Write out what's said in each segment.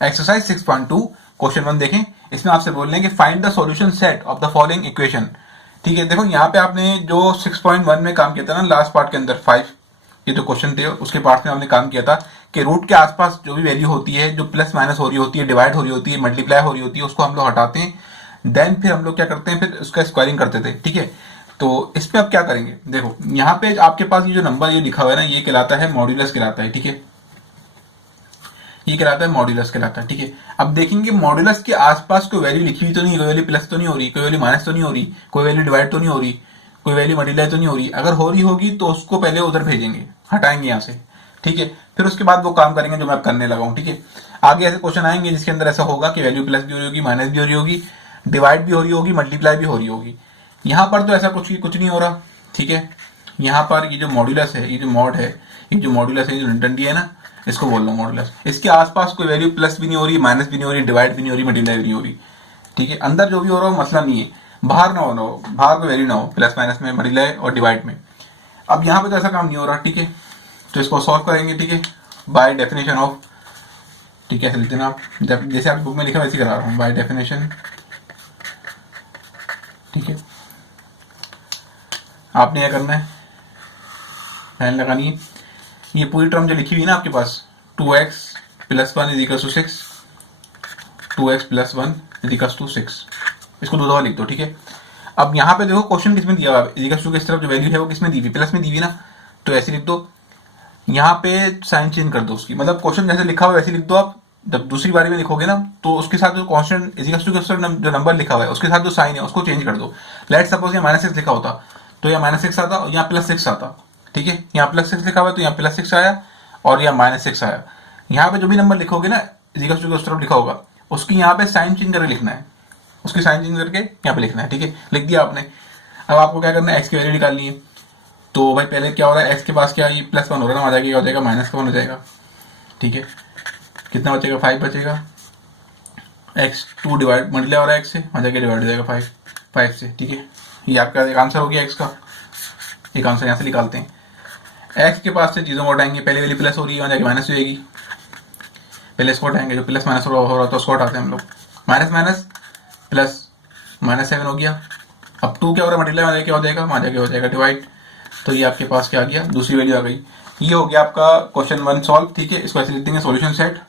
Exercise 6.2 question 1 देखें। इसमें आपसे बोल रहे हैं कि find the solution set of the following equation. ठीक है, देखो यहाँ पे आपने जो 6.1 में काम किया था ना, लास्ट पार्ट के अंदर 5 ये जो क्वेश्चन थे उसके पार्ट में हमने काम किया था कि रूट के आसपास जो भी वैल्यू होती है, जो प्लस माइनस हो रही होती है, डिवाइड हो रही होती है, मल्टीप्लाई हो रही होती है, उसको हम लोग हटाते हैं। देन फिर हम लोग क्या करते हैं, फिर उसका स्क्वायरिंग करते थे। ठीक है, तो इस पे अब क्या करेंगे, देखो यहाँ पे आपके पास ये जो नंबर ये लिखा हुआ है ना, ये कहलाता है मॉड्यूलस कहलाता है। ठीक है, ये कहलाता है मॉड्यूलस कहलाता है। ठीक है, अब देखेंगे मॉड्यूलस के आसपास कोई वैल्यू लिखी हुई तो नहीं, कोई वैल्यू प्लस तो नहीं हो रही, कोई वैल्यू माइनस तो नहीं हो रही, कोई वैल्यू डिवाइड तो नहीं हो रही, कोई वैल्यू मल्टीप्लाई तो नहीं हो रही। अगर हो रही होगी तो उसको पहले उधर भेजेंगे, हटाएंगे यहाँ से। ठीक है, फिर उसके बाद वो काम करेंगे जो मैं अब करने लगा हूँ। ठीक है, आगे ऐसे क्वेश्चन आएंगे जिसके अंदर ऐसा होगा कि वैल्यू प्लस भी हो रही होगी, माइनस भी हो रही होगी, डिवाइड भी हो रही होगी, मल्टीप्लाई भी हो रही होगी। यहाँ पर तो ऐसा कुछ नहीं हो रहा। ठीक है, यहाँ पर ये जो मॉड्यूलस है, ये जो मॉड है, ये जो मॉड्यूलस है, ये जो डंडी है ना, इसको बोल रहा हूँ मॉड्यूलस। इसके आसपास कोई वैल्यू प्लस भी नहीं हो रही, माइनस भी नहीं हो रही, डिवाइड भी नहीं हो रही, मल्टीप्लाई भी नहीं हो रही। ठीक है, अंदर जो भी हो रहा हो मसला नहीं है, बाहर ना हो, बाहर कोई वैल्यू ना हो प्लस माइनस में, मल्टीप्लाई और डिवाइड में। अब यहाँ पे तो ऐसा काम नहीं हो रहा। ठीक है, तो इसको सॉल्व करेंगे। ठीक है, बाय डेफिनेशन ऑफ, ठीक है लिखते हैं आप, जैसे आप बुक में लिखा वैसे करा रहा हूँ, बाय डेफिनेशन। ठीक है, आपने क्या करना है, लाइन लगानी है। ये पूरी टर्म जो लिखी हुई है ना आपके पास, 2x plus 1 is equal to 6, 2x plus 1 is equal to 6, इसको दो दफा लिख दो। ठीक है, अब यहाँ पे देखो क्वेश्चन किसमें दिया हुआ है, इज इक्वल टू किस तरफ जो वैल्यू है वो किसमें दी हुई, प्लस में दी हुई ना, तो ऐसे लिख दो। यहाँ पे साइन चेंज कर दो उसकी, मतलब क्वेश्चन जैसे लिखा हुआ है वैसे लिख दो। आप जब दूसरी बारी में लिखोगे ना तो उसके साथ जो कॉन्स्टेंट इज इक्वल टू जो नंबर लिखा हुआ है उसके साथ जो साइन है उसको चेंज कर दो। लेट सपोज यहाँ -6 लिखा होता तो यहाँ -6 आता और यहाँ +6 आता। ठीक है, यहाँ +6 लिखा हुआ है तो यहाँ +6 आया और यहाँ -6 आया। यहाँ पे जो भी नंबर लिखोगे ना इज इक्वल टू उस तरफ लिखा होगा, उसकी यहाँ पे साइन चेंज करके लिखना है, उसकी साइन चेंज करके यहाँ पे लिखना है। ठीक है, लिख दिया आपने। अब आपको क्या करना है, एक्स की वैल्यू निकालनी है। तो भाई पहले क्या हो रहा है, एक्स के पास क्या, ये +1 हो रहा है ना, आ जाएगा, क्या हो जाएगा, -1 हो जाएगा। ठीक है, कितना बचेगा, 5 बचेगा। एक्स 2 डिवाइड मल्टीप्लाई हो रहा है एक्स से, आ जाएगा डिवाइड हो जाएगा 5 से। ठीक है, ये आपका एक आंसर हो गया एक्स का। एक आंसर यहाँ से निकालते हैं। एक्स के पास से चीज़ों को हटाएंगे, पहले वाली प्लस हो रही है, वहाँ जाके माइनस हो जाएगी, पहले इसको हटाएंगे, जो प्लस माइनस हो रहा तो उसको हटाते हैं हम लोग। माइनस माइनस प्लस, -7 हो गया। अब 2 क्या हो रहा है, मल्टीप्लाई वहाँ क्या हो जाएगा, वहाँ जाके हो जाएगा डिवाइड। तो ये आपके पास क्या आ गया, दूसरी वैल्यू आ गई। ये हो गया आपका क्वेश्चन 1 सॉल्व। ठीक है, इसको ऐसे लिख देंगे, सॉल्यूशन सेट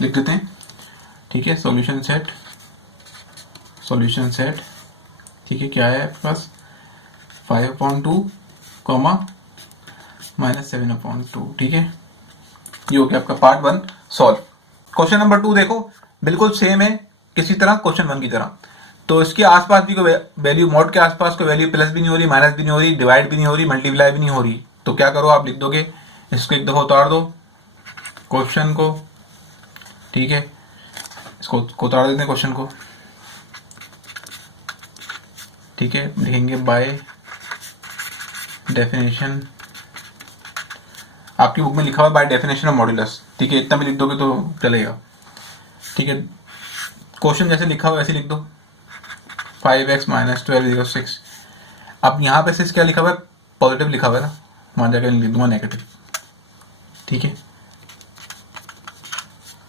लिख देते हैं। ठीक है, सॉल्यूशन सेट, सॉल्यूशन सेट। ठीक है, क्या है आपके पास, 5/2 कॉमा -7/2। ठीक है, ये हो गया आपका पार्ट 1 सॉल्व। क्वेश्चन नंबर 2 देखो, बिल्कुल सेम है किसी तरह क्वेश्चन 1 की तरह। तो इसके आसपास भी कोई वैल्यू, मॉड के आसपास कोई वैल्यू प्लस भी नहीं हो रही, माइनस भी नहीं हो रही, डिवाइड भी नहीं हो रही, मल्टीप्लाई भी नहीं हो रही। तो क्या करो, आप लिख दोगे, इसको एक दफा उतार दो क्वेश्चन को। ठीक है, इसको उतार देते हैं क्वेश्चन को। ठीक है, लिखेंगे बाय डेफिनेशन, आपकी बुक में लिखा हुआ है बाय डेफिनेशन ऑफ मॉड्यूलस। ठीक है, इतना भी लिख दोगे तो चलेगा। ठीक है, क्वेश्चन जैसे लिखा हुआ वैसे लिख दो, 5x - 12 = 6। अब यहाँ पे 6 क्या लिखा हुआ है, पॉजिटिव लिखा हुआ है ना, वहाँ जाकर लिख दूंगा नेगेटिव। ठीक है,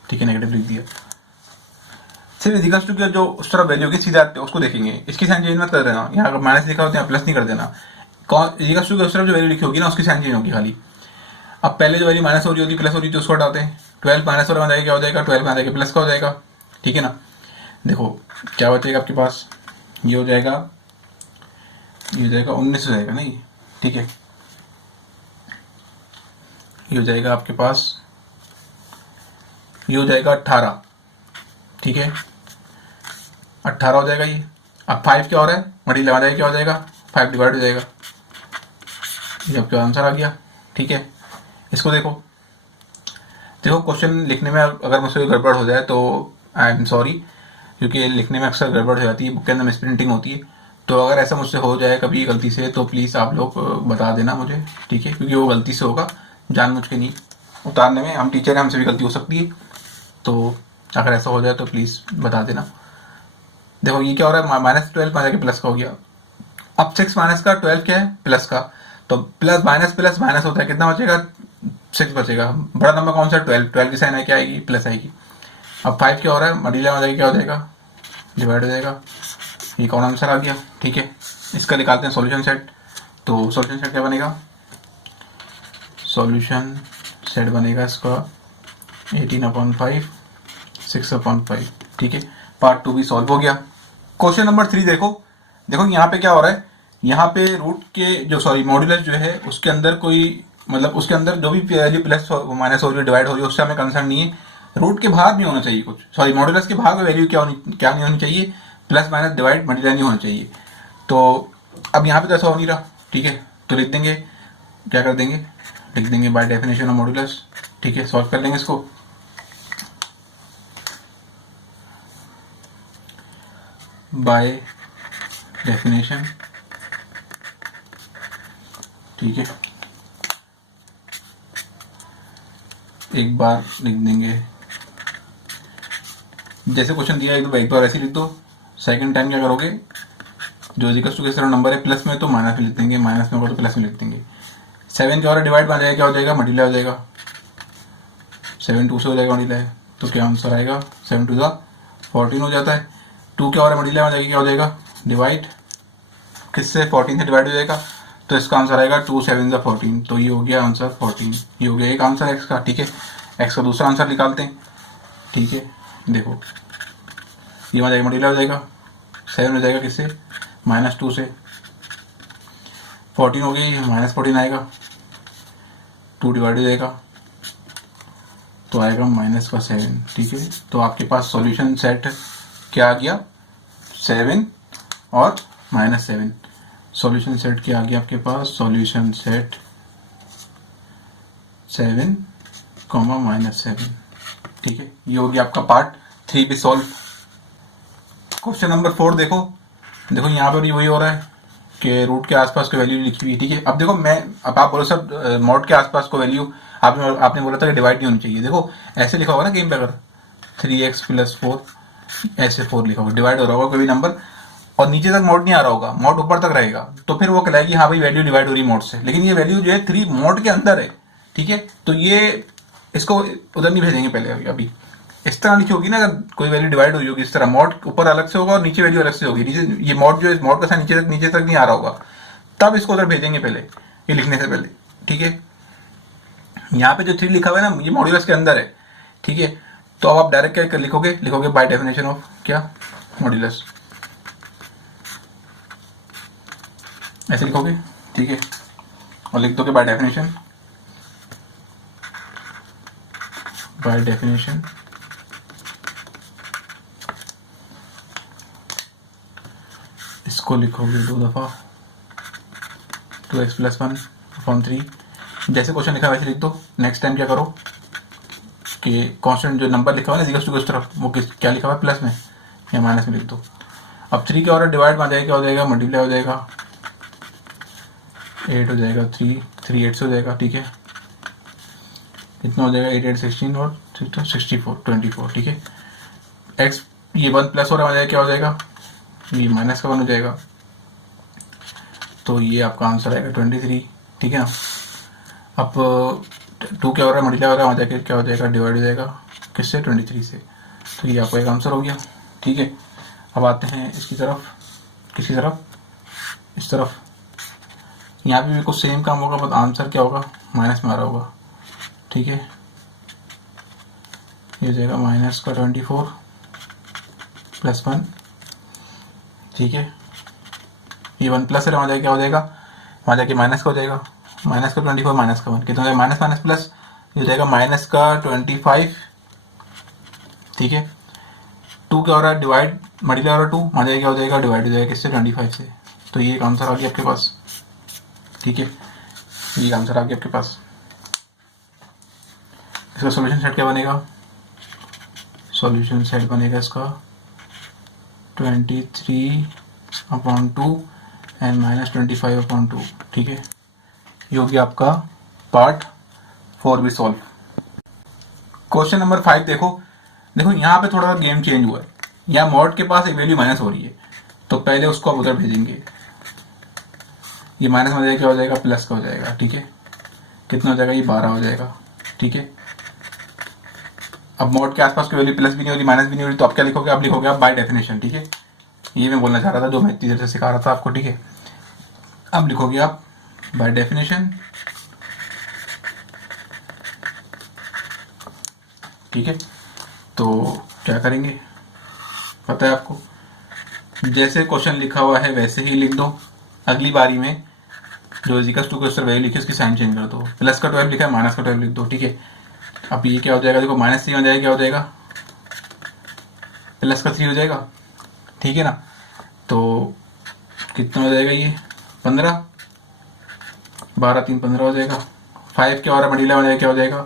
ठीक है, नेगेटिव लिख दिया। सिर्फ इजिकल्स टू जो उस तरफ वैल्यू होगी सीधा उसको देखेंगे, इसकी साइन चेंज मत कर देना। यहाँ अगर माइनस लिखा होता है प्लस नहीं कर देना। इजिकल्स टू उस तरफ जो वैल्यू लिखी होगी ना उसकी साइन चेंज होगी खाली। अब पहले जो वैल्यू माइनस हो रही होती प्लस हो रही थी उसको हटाते हैं। 12 माइनस हो जाएगा, क्या हो जाएगा, 12 में आ जाएगा प्लस का हो जाएगा। ठीक है ना, देखो क्या बचेगा आपके पास, ये हो जाएगा, ये हो जाएगा 19 हो जाएगा नहीं। ठीक है, ये हो जाएगा आपके पास, ये हो जाएगा 18। ठीक है, 18 हो जाएगा ये। अब 5 क्या हो रहा है, मल्टीप्लाई लगा जाएगा, क्या हो जाएगा, 5 डिवाइड हो जाएगा। ये आपका आंसर आ गया। ठीक है, इसको देखो, देखो क्वेश्चन लिखने में अगर मुझसे गड़बड़ हो जाए तो आई एम सॉरी, क्योंकि लिखने में अक्सर गड़बड़ हो जाती है, बुक के अंदर मिसप्रिंटिंग होती है। तो अगर ऐसा मुझसे हो जाए कभी गलती से तो प्लीज़ आप लोग बता देना मुझे। ठीक है, क्योंकि वो गलती से होगा, जानबूझ के नहीं। उतारने में हम टीचर हैं, हमसे भी गलती हो सकती है, तो अगर ऐसा हो जाए तो प्लीज़ बता देना। देखो ये क्या हो रहा है, -12 में जाके प्लस का हो गया। अब 6 माइनस का, 12 क्या है, प्लस का। तो प्लस माइनस होता है, कितना बचेगा, 6 बचेगा। बड़ा नंबर कौन सा है, 12। 12 की साइन है क्या आएगी, प्लस आएगी। अब 5 क्या हो रहा है, मल्टीप्लाई हो जाएगा, क्या हो जाएगा, डिवाइड हो जाएगा। ये कौन आंसर आ गया, ठीक है। इसका निकालते हैं सॉल्यूशन सेट। तो सॉल्यूशन सेट क्या बनेगा, सॉल्यूशन सेट बनेगा इसका 18/5 6/5, ठीक है। पार्ट 2 भी सॉल्व हो गया। क्वेश्चन नंबर 3 देखो। देखो यहाँ पे क्या हो रहा है, यहाँ पे रूट के जो मॉड्यूलस जो है उसके अंदर कोई मतलब उसके अंदर जो भी वैल्यू प्लस माइनस हो रही है, डिवाइड हो रही है, उससे हमें कंसर्न नहीं है। रूट के बाहर नहीं होना चाहिए कुछ, मॉड्यूलस के बाहर वैल्यू क्या नहीं होनी चाहिए, प्लस माइनस डिवाइड मल्टीप्लाई नहीं होना चाहिए। तो अब यहाँ पे तो ऐसा हो नहीं रहा, ठीक है। तो लिख देंगे, क्या कर देंगे, लिख देंगे बाय डेफिनेशन ऑफ मॉड्यूलस, ठीक है। सॉल्व कर लेंगे इसको। बाय डेफिनेशन, ठीक है। एक बार लिख देंगे, जैसे क्वेश्चन दिया है एक बार ऐसे लिख दो। सेकंड टाइम क्या करोगे, जो इक्वल टू के नंबर है प्लस में तो माइनस में लिख देंगे, माइनस में होगा तो प्लस में लिख देंगे। 7 क्या हो रहा है, डिवाइड में आ जाएगा, क्या हो जाएगा, मल्टीप्लाई हो जाएगा। 7 2 से हो जाएगा मल्टीप्लाई, तो क्या आंसर आएगा, 7 2 14 हो जाता है। 2 क्या हो रहा है, मल्टीप्लाई में आ जाएगा, क्या हो जाएगा, डिवाइड किससे, 14 से डिवाइड हो जाएगा। तो इसका आंसर आएगा 2 7 14। तो ये हो गया आंसर 14। ये हो गया एक आंसर एक्स का, ठीक है। एक्स का दूसरा आंसर निकालते हैं, ठीक है। देखो ये आ जाएगा, मल्टीप्लाई हो जाएगा, 7 हो जाएगा किससे, -2 से। 14 हो गई, -14 आएगा, 2 डिवाइड हो जाएगा, तो आएगा -7, ठीक है। तो आपके पास सॉल्यूशन सेट क्या आ गया, 7 और -7। सॉल्यूशन सेट क्या आ गया आपके पास, सॉल्यूशन सेट 7, -7, ठीक है। ये हो गया आपका पार्ट 3 भी सॉल्व। क्वेश्चन नंबर 4 देखो। देखो यहाँ पर भी वही हो रहा है कि रूट के आसपास कोई वैल्यू लिखी हुई है, ठीक है। अब देखो अब आप बोलो सर मॉड के आसपास कोई वैल्यू, आपने बोला था कि डिवाइड नहीं होनी चाहिए। देखो ऐसे लिखा होगा ना गेम पे, अगर 3x + 4 ऐसे 4 लिखा होगा, डिवाइड हो रहा होगा कोई भी नंबर और नीचे तक मॉड नहीं आ रहा होगा, मॉड ऊपर तक रहेगा, तो फिर वो कहलाएगी हाँ भाई वैल्यू डिवाइड हो रही है मॉड से। लेकिन ये वैल्यू जो है 3 मॉड के अंदर है, ठीक है। तो ये इसको उधर नहीं भेजेंगे पहले, अभी इस तरह लिखी होगी ना, अगर कोई वैल्यू डिवाइड हुई होगी इस तरह, मॉड ऊपर अलग से होगा और नीचे वैल्यू अलग से होगी, नीचे ये मॉड जो है मॉड का साइन नीचे तक नहीं आ रहा होगा, तब इसको उधर भेजेंगे पहले, ये लिखने से पहले, ठीक है। यहाँ पे जो 3 लिखा हुआ है ना, ये मॉड्यूलस के अंदर है, ठीक है। तो अब आप डायरेक्ट क्या लिखोगे बाय डेफिनेशन ऑफ क्या, मॉड्यूलस, ऐसे लिखोगे, ठीक है। और लिख दोगे बाय डेफिनेशन इसको लिखोगे 2 दफा 2x + 1/3। जैसे क्वेश्चन लिखा वैसे लिख दो। नेक्स्ट टाइम क्या करो कि कांस्टेंट जो नंबर लिखा हुआ है ना इक्वल टू उस तरफ, वो क्या लिखा हुआ है, प्लस में या माइनस में लिख दो। अब 3 क्या हो रहा है, डिवाइड में आ जाएगा, क्या हो जाएगा, मल्टीप्लाई हो जाएगा, 8 हो जाएगा, 3 8 से हो जाएगा, ठीक है। कितना हो जाएगा, 8 8 16 और 64 24, ठीक है। x ये 1 प्लस हो रहा है, क्या हो जाएगा, ये -1 हो जाएगा, तो ये आपका आंसर आएगा 23, ठीक है ना। अब 2 क्या हो रहा है, मल्टीप्लाई हो रहा है, वहाँ जाके क्या हो जाएगा, डिवाइड हो जाएगा किससे, 23 से। तो ये आपका एक आंसर हो गया, ठीक है। अब आते हैं इसकी तरफ, किसी तरफ, इस तरफ। यहाँ पे भी कुछ सेम काम होगा, बट आंसर क्या होगा, माइनस में आ रहा होगा, ठीक है। ये हो जाएगा -24 + 1, ठीक है। ये 1 प्लस है, वहाँ जाके क्या हो जाएगा, वहाँ जाके माइनस का हो जाएगा, -24 -1 कितना हो जाएगा, माइनस माइनस प्लस, ये हो जाएगा -25, ठीक है। 2 क्या हो रहा है, डिवाइड मल्टीप्लाई हो रहा है, 2 वहाँ जाके क्या हो जाएगा, डिवाइड हो जाएगा किससे, 25 से। तो ये एक आंसर आ गया आपके पास, ठीक है। ये आंसर आ गया आपके पास। इसका सॉल्यूशन सेट क्या बनेगा, सॉल्यूशन सेट बनेगा इसका 23/2 एंड -25/2, ठीक है। ये हो गया आपका पार्ट 4 भी सॉल्व। क्वेश्चन नंबर 5 देखो। यहाँ पे थोड़ा गेम चेंज हुआ है, यहाँ मॉड के पास एक वैल्यू माइनस हो रही है, तो पहले उसको आप उधर भेजेंगे, ये माइनस में क्या हो जाएगा, प्लस का हो जाएगा, ठीक है। कितना हो जाएगा, ये 12 हो जाएगा, ठीक है। अब मॉड के आसपास कोई वैल्यू प्लस भी नहीं हो रही माइनस भी नहीं हो रही, तो आप क्या लिखोगे, अब लिखोगे आप बाय डेफिनेशन, ठीक है। ये मैं बोलना चाह रहा था जो मैं इतनी देर से सिखा रहा था आपको, ठीक है। अब लिखोगे आप बाय डेफिनेशन, ठीक है। तो क्या करेंगे पता है आपको, जैसे क्वेश्चन लिखा हुआ है वैसे ही लिख दो। अगली बारी में जो इक्वल्स टू क्वेश्चन वैल्यू लिखी उसकी साइन चेंज कर दो। प्लस का 12 लिखा है, माइनस का 12 लिख दो, ठीक है। अब ये क्या हो जाएगा, देखो माइनस 3 हो जाएगा, क्या हो जाएगा, प्लस का 3 हो जाएगा, ठीक है ना। तो कितना हो जाएगा ये 15, 12 3 15 हो जाएगा। 5 क्या हो रहा है, मल्टीप्लाई हो जाएगा, क्या हो जाएगा,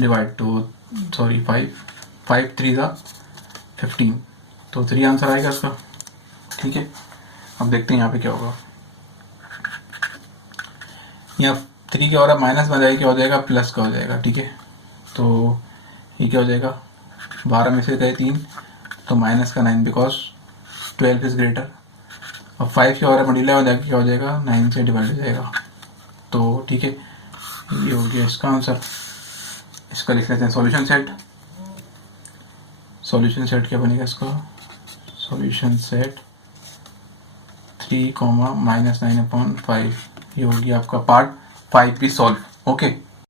डिवाइड टू, सॉरी 5 3 ज़ा 15, तो 3 आंसर आएगा इसका, ठीक है। अब देखते हैं यहाँ पे क्या होगा, यहाँ 3 क्या हो रहा है, माइनस में जाएगा, क्या हो जाएगा, प्लस का हो जाएगा, ठीक है। तो ये क्या हो जाएगा, 12 में से गए 3 तो माइनस का 9 बिकॉज 12 इज ग्रेटर। अब 5 क्या हो रहा है, मल्टीप्लाई हो जाएगा, क्या हो जाएगा, 9 से डिवाइड हो जाएगा, तो ठीक है। ये हो गया इसका आंसर। इसका लिख लेते हैं सॉल्यूशन सेट। सॉल्यूशन सेट क्या बनेगा इसका, सॉल्यूशन सेट 3 - -9/5, ये हो गया आपका पार्ट 5 भी सॉल्व, ओके।